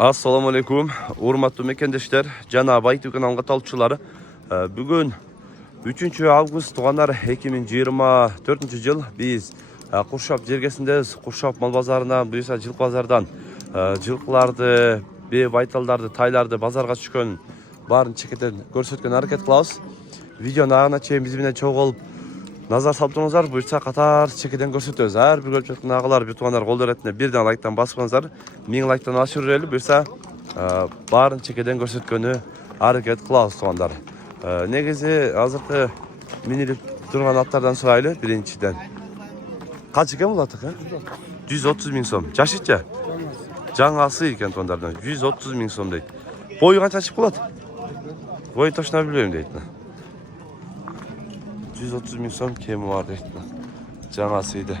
Assalamu alaikum. Urmatlı mekendeşler, Cenab-ı Aytu kanalına talupçuları. Bugün 3 avgust tuğanlar 2024 yıl biz Kurşap jergesindeyiz. Kurşap mal bazarından, buysa жылқы bazardan жылқыларды, baytalарды, taylarda bazarga түшкөн барын чекеден көрсөткөн аракет кылабыз. Видеону агына чейин биз менен чогуу болуп назар салып туруңуздар. Буюрса катар чекеден көрсөтөбүз. Ар бир көрүп жаткан агалар, бутугандар кол эретине бирден лайктан басыңыздар. 1000 лайктан ашып жүрөлү. Буюрса барын чекеден көрсөткөнү аракет кылабыз тугандар. Негизи азыркы минилип турган аттардан сурайлы. Биринчиден канча экен бул аттык? 130 000 сом. Жашычы? Жаңасы экен тугандардан. 130 000 сом дейт. Бою канча чыгып калат? Бою точно билбейм дейт. 130 000 сом кеми бар дейт. Жаңасıydı.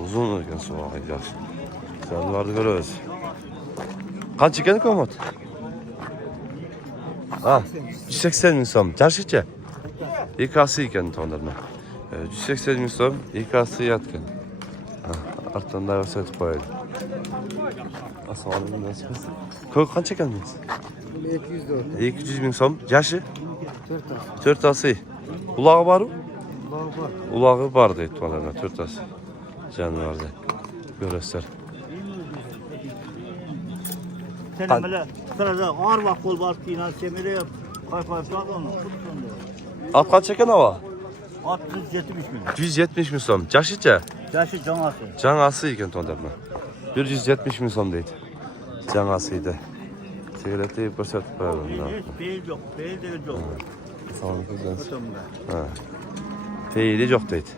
Uzun eкен суга жакшы. Жаныбарды көрөбүз. Канча экен комот? 180 000 сом. Жашычы? Экасы экен тугандардан. 180 000 сом, экасы яткен. Arttan da ötüp koyalım. Aslanım nasıl? Köy kaç ekan mıyız? 200 000 som. Yaşı? 4 ası. Ulağı var mı? Ulağı var deyip bana 4 ası. Canı vardı. Görürsler. Selam bile. Sırada ağır vakbol var ki inan semire yap. Kayfayflar onu. At kaç ekan hava? 170 bin. 170 000 som. Yaşıca? Yaşı canası. Жаңасы екен тондарына. 170 000 сом дейді. Жаңасıydı. Sigareti көрсетіп қоямын. Peyil yok. Peyil de yok. Peyili жоқ дейді.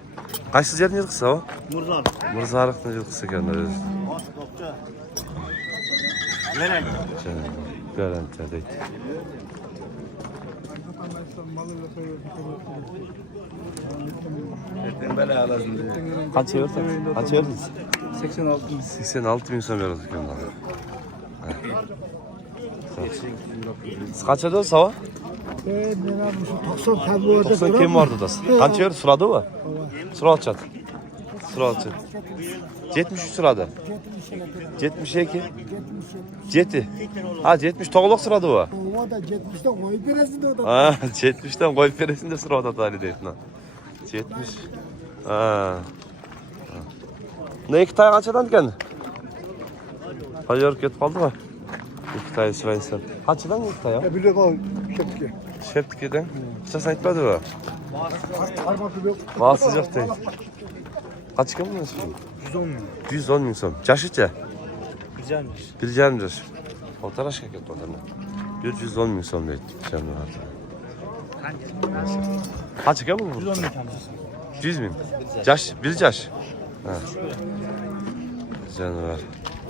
Қайсы жердің жылқысы о? Murzar. Мырзарықтың жылқысы екен өзі. Garanti дейді. Kaç verdin? Kaç verdin? 86 000 som verdik onlara. Kaç verdin sava? 90 kim vardı da? Kaç verdi? Suradı mı? Suradı çat. Suradı çat. 73 suradı. 72. 7. Ha 70 toğuluk suradı mı? O da 70'ten koy peresinde o da. Ha 70'ten koy peresinde suradı tali deyip. 70. Ha. Ne iki tay kaçadan diken? Hayır ketip kaldı mı? İki tay sırayınsan. Kaçadan iki tay ya? Bir de kal şepki. Şeptiki'den. Hiç aytmadı mı? Parmakı yok. Bağsız yok değil. Kaç kim bu nasıl? 110 000 som. Yaşıca? Bir candır. Fotoğraf şeket olanı. 110 000 som deydi. Canlı vardı. Kaç kim bu? 110 bin. 100 000. Yaş, bir yaş. Ha. Canı var.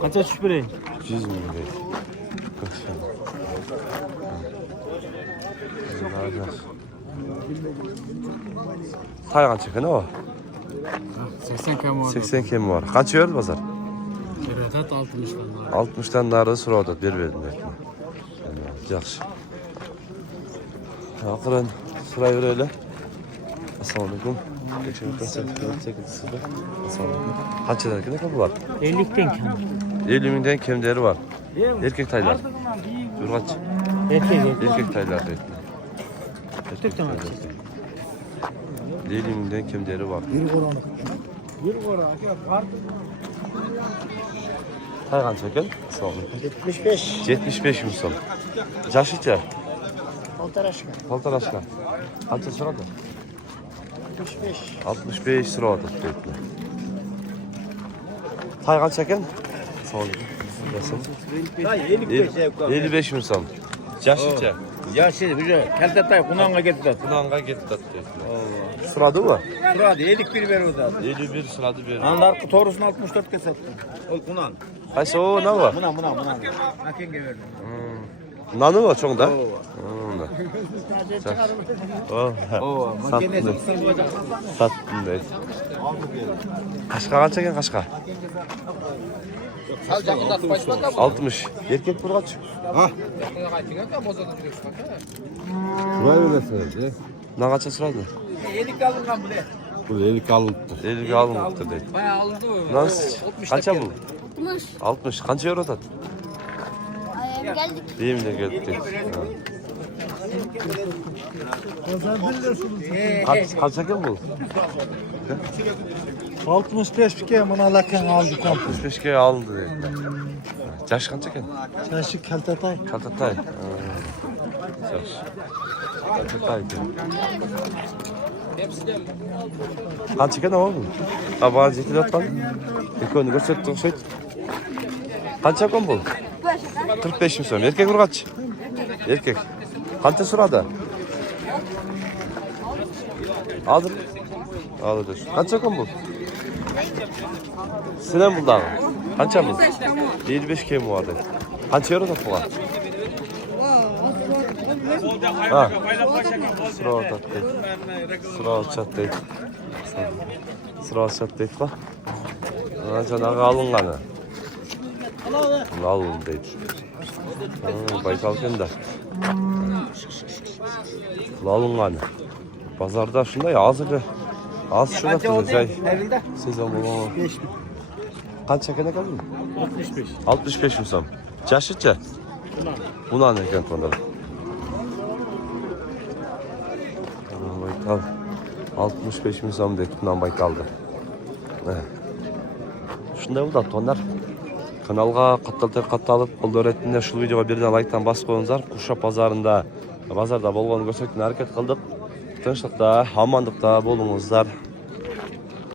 Kaça şüpheli? 100 000 deydi. 40 000. Tay kaç ekan o? 80 km var. 80 kemi var. Kaç verdi pazar? Kiradat 60'dan var. 60'dan narı sırada bir verdim belki. Yaxşı. Akırın sırayı öyle. Assalamu alaikum. Kaç eder ki ne kapı var? 50'den kan. 50 000'den kemleri var. Erkek taylar. Dur kaç? Erkek taylar değil. Erkek taylar. 50 000'den kemleri var. Bir koranı. Bir koranı. Tay kança ekan? 75. 75 000 som. Yaşıca? Altaraşka. Paltaraşka. Kança sırada? 65. 65 sırada deydi. Tay kança ekan? Sağ olun. 55 000 som. Yaşıca? Yaşı güzel. Kelte tay kunanga gitti. Kunanga gitti deydi. Sıradı mı? Sıradı elik bir ver o da. 51 sıradı bir. Anlar torusunu 64 kesetti. O kunan. Aysa o ne var? Buna. Hakenge verdi. Nanı mı çok da? Oo. Sattın. Sattın deydi. Kaşka kança ekan kaşka? 60. Erkek bir kaç? Şurayı öylesiniz. Ne kaça sıradı? Elik alıngan bu ne? Bu elik alındı. Elik alınmıştı deydi. Bayağı alındı mı? Nasıl? Kaça bu? 60. 60. Qancha euro atadi? Geldik. Deyimle geldik. Qancha ekan bu? 65 pike mana lakan aldı komp. 65 ga alındı. Yaş qancha ekan? Şaşı kaltatay. Kaltatay. Kaltatay. Qancha ekan o bu? Tabaq jetilayotgan. Ekoni ko'rsatib o'xshaydi. Qancha ekan bu? 45 so'm. Erkak urg'ach. Erkak. Qancha so'radi? Hozir. Hozir. Qancha ekan bu? Sizlar bundan. Qancha bu? 55 kim vardı. Qancha euro tutgan? Ha. Sıra çatdı. Fa. Janağı alınğanı. Alın deydi. Baykal kende. Alınğanı. Pazarda şunday azı. Az şurada tuzay. Sezon bulama. 5 Qancha ekan ekan bu? 65. 65 so'm. Yaşıcha? Bunan ekan bunda. Baykal. 65 so'm deb bundan baykaldı. Shunday bo'ldi tonlar. Kanalga qattalib qo'lda o'rətdinlər. Şu videoga birden like'tan basıp qo'yingizlar. Qurshab bozorda bo'lgan ko'rsatishga harakat qildik. Tinchlikda, amonlikda bo'lingizlar.